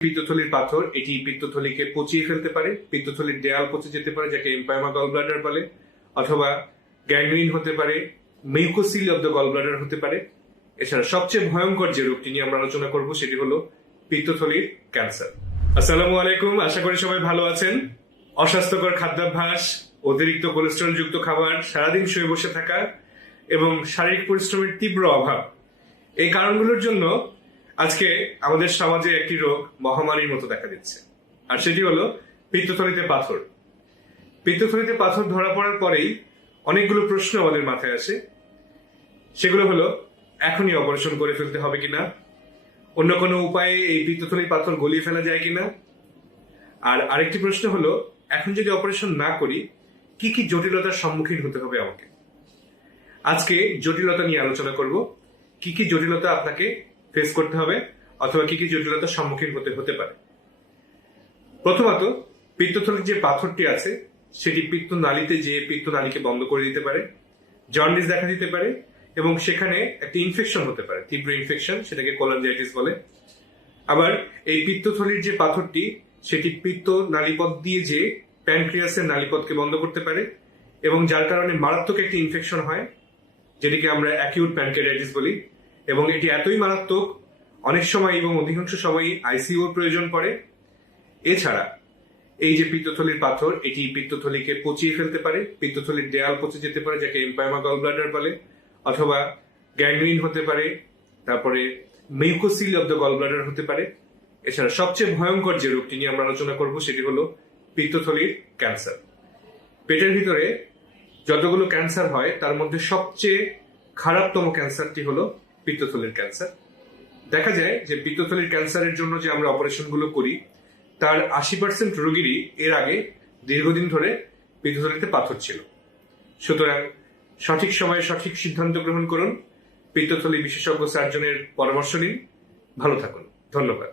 পিত্তথলির পাথর এটি পিত্তথলিকে পচিয়ে ফেলতে পারে, পিত্তথলির দেয়াল পচে যেতে পারে যাকে এম্পাইমা গল ব্লাডার বলে, অথবা গ্যাংগ্রিন হতে পারে, মিউকোসিল অব দ্য গল ব্লাডার হতে পারে। এছাড়া সবচেয়ে ভয়ঙ্কর যে রোগটি নিয়ে আমরা আলোচনা করব সেটি হলো পিত্তথলির ক্যান্সার। আসসালামু আলাইকুম, আশা করি সবাই ভালো আছেন। অস্বাস্থ্যকর খাদ্যাভ্যাস, অতিরিক্ত কোলেস্টেরল যুক্ত খাবার, সারাদিন শুয়ে বসে থাকা এবং শারীরিক পরিশ্রমের তীব্র অভাব, এই কারণগুলোর জন্য আজকে আমাদের সমাজে একটি রোগ মহামারীর মতো দেখা দিচ্ছে, আর সেটি হলো পিত্তথলিতে পাথর। পিত্তথলিতে পাথর ধরা পড়ার পরেই অনেকগুলো প্রশ্ন আমাদের মাথায় আসে। সেগুলো হলো, এখনই অপারেশন করে ফেলতে হবে কিনা, অন্য কোনো উপায়ে এই পিত্তথলির পাথর গলিয়ে ফেলা যায় কিনা, আর আরেকটি প্রশ্ন হলো, এখন যদি অপারেশন না করি কি কি জটিলতার সম্মুখীন হতে হবে আমাকে। আজকে জটিলতা নিয়ে আলোচনা করব, কি কি জটিলতা আপনাকে ফেস করতে হবে অথবা কি কি জটিলতার সম্মুখীন হতে পারে। প্রথমত, পিত্তথলির যে পাথরটি আছে সেটি পিত্ত নালীতে যে পিত্ত নালীকে বন্ধ করে দিতে পারে, জন্ডিস দেখা দিতে পারে এবং সেখানে একটা ইনফেকশন হতে পারে, তীব্র ইনফেকশন, সেটাকে কোলাঞ্জাইটিস বলে। আবার এই পিত্তথলির যে পাথরটি সেটি পিত্ত নালীপথ দিয়ে যে প্যানক্রিয়াসের নালীপথকে বন্ধ করতে পারে এবং যার কারণে মারাত্মক একটি ইনফেকশন হয়, যেটিকে আমরা অ্যাকিউট প্যানক্রিয়াটাইটিস বলি। এবং এটি এতই মারাত্মক, অনেক সময় এবং অধিকাংশ সময়ই আইসিইউর প্রয়োজন পড়ে। এছাড়া এই যে পিত্তথলির পাথর এটি পিত্তথলিকে পচিয়ে ফেলতে পারে, পিত্তথলির দেয়াল পচে যেতে পারে যাকে এম্পাইমা গল ব্লাডার বলে, অথবা গ্যাংগ্রিন হতে পারে, তারপরে মিউকোসিল অব দ্য গল ব্লাডার হতে পারে। এছাড়া সবচেয়ে ভয়ঙ্কর যে রোগটি নিয়ে আমরা আলোচনা করব সেটি হলো পিত্তথলির ক্যান্সার। পেটের ভিতরে যতগুলো ক্যান্সার হয় তার মধ্যে সবচেয়ে খারাপতম ক্যান্সারটি হলো পিত্তথলির ক্যান্সার। দেখা যায় যে পিত্তথলির ক্যান্সারের জন্য যে আমরা অপারেশনগুলো করি তার 80% রোগীরই এর আগে দীর্ঘদিন ধরে পিত্তথলিতে পাথর ছিল। সুতরাং সঠিক সময়ে সঠিক সিদ্ধান্ত গ্রহণ করুন, পিত্তথলি বিশেষজ্ঞ সার্জনের পরামর্শ নিন। ভালো থাকুন, ধন্যবাদ।